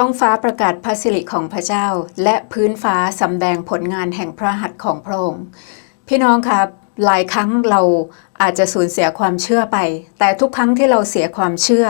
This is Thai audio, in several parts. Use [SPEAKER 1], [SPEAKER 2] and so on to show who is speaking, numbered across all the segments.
[SPEAKER 1] ท้องฟ้าประกาศพระสิริของพระเจ้า และพื้นฟ้าสำแดงผลงานแห่งพระหัตถ์ของพระองค์พี่น้องครับหลายครั้งเราอาจจะสูญเสียความเชื่อไป แต่ทุกครั้งที่เราเสียความเชื่อ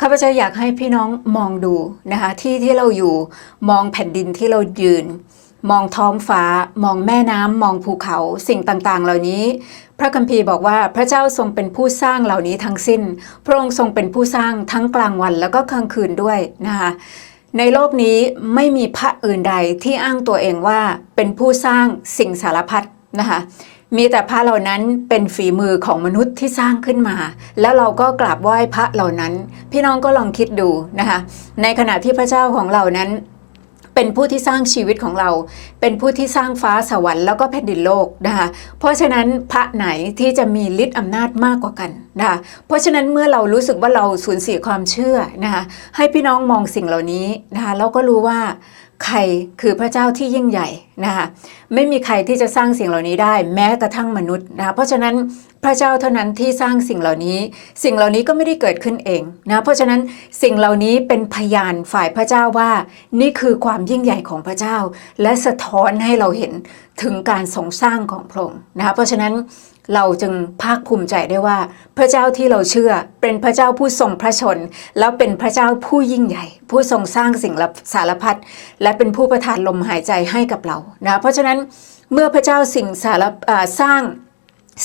[SPEAKER 1] ข้าพเจ้าอยากให้พี่น้องมองดูนะคะที่ที่เราอยู่มองแผ่นดินที่เรายืน มองท้องฟ้า มองแม่น้ำมองภูเขาสิ่งต่างๆ เหล่านี้ พระคัมภีร์บอกว่าพระเจ้าทรงเป็นผู้สร้างเหล่านี้ทั้งสิ้น พระองค์ทรงเป็นผู้สร้างทั้งกลางวันแล้วก็กลางคืนด้วยนะคะ ในโลกนี้ไม่มีพระอื่นใดที่อ้างตัวเองว่าเป็นผู้สร้างสิ่งสารพัดนะคะมีแต่พระเหล่านั้นเป็นฝีมือของมนุษย์ที่สร้างขึ้นมา แล้วเราก็กราบไหว้พระเหล่านั้น พี่น้องก็ลองคิดดูนะคะในขณะที่พระเจ้าของเรานั้นเป็นผู้ที่สร้างชีวิตของเรา เป็นผู้ที่สร้างฟ้าสวรรค์แล้วก็แผ่นดินโลกนะคะเพราะฉะนั้นพระไหนที่จะมีฤทธิ์อำนาจมากกว่ากันนะคะเพราะฉะนั้นเมื่อเรารู้สึกว่าเราสูญเสียความเชื่อนะคะให้พี่น้องมองสิ่งเหล่านี้นะคะแล้วก็รู้ว่าใครคือพระเจ้าที่ยิ่งใหญ่นะคะไม่มีใครที่จะสร้างสิ่งเหล่านี้ได้ แม้กระทั่งมนุษย์นะคะเพราะฉะนั้นพระเจ้าเท่านั้นที่สร้างสิ่งเหล่านี้ สิ่งเหล่านี้ก็ไม่ได้เกิดขึ้นเองนะเพราะฉะนั้นสิ่งเหล่านี้เป็นพยานฝ่ายพระเจ้าว่า นี่คือความยิ่งใหญ่ของพระเจ้า และสะท้อนให้เราเห็นถึงการทรงสร้างของพระองค์นะคะเพราะฉะนั้น เราจึงภาคภูมิใจได้ว่า พระเจ้าที่เราเชื่อเป็นพระเจ้าผู้ทรงพระชน แล้วเป็นพระเจ้าผู้ยิ่งใหญ่ ผู้ทรงสร้างสิ่งสารพัดและเป็นผู้ประทานลมหายใจให้กับเรานะเพราะฉะนั้นเมื่อพระเจ้าสิ่งสารสร้าง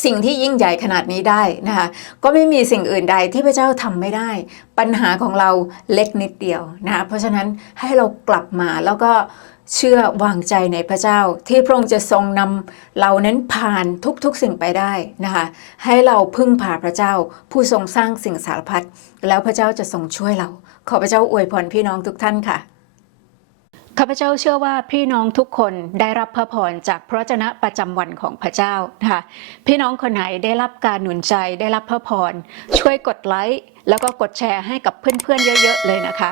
[SPEAKER 1] สิ่งที่ยิ่งใหญ่ขนาดนี้ได้นะคะก็ไม่มีสิ่งอื่นใดที่พระเจ้าทำไม่ได้ ปัญหาของเราเล็กนิดเดียวนะคะเพราะฉะนั้นให้เรากลับมาแล้วก็ เชื่อวางใจในพระเจ้า ที่พระองค์จะทรงนำเรานั้นผ่านทุกๆสิ่งไปได้นะคะให้เราพึ่งพาพระเจ้า ผู้ทรงสร้างสิ่งสารพัดแล้วพระเจ้าจะทรงช่วยเรา ขอพระเจ้าอวยพรพี่น้องทุกท่านค่ะข้าพเจ้าเชื่อว่าพี่น้องทุกคนได้รับพระพรจากพระวจนะประจำวันของพระเจ้านะคะพี่น้องคนไหนได้รับการหนุนใจได้รับพระพรช่วยกดไลค์แล้วก็กดแชร์ให้กับเพื่อนๆเยอะ ๆ เลยนะคะ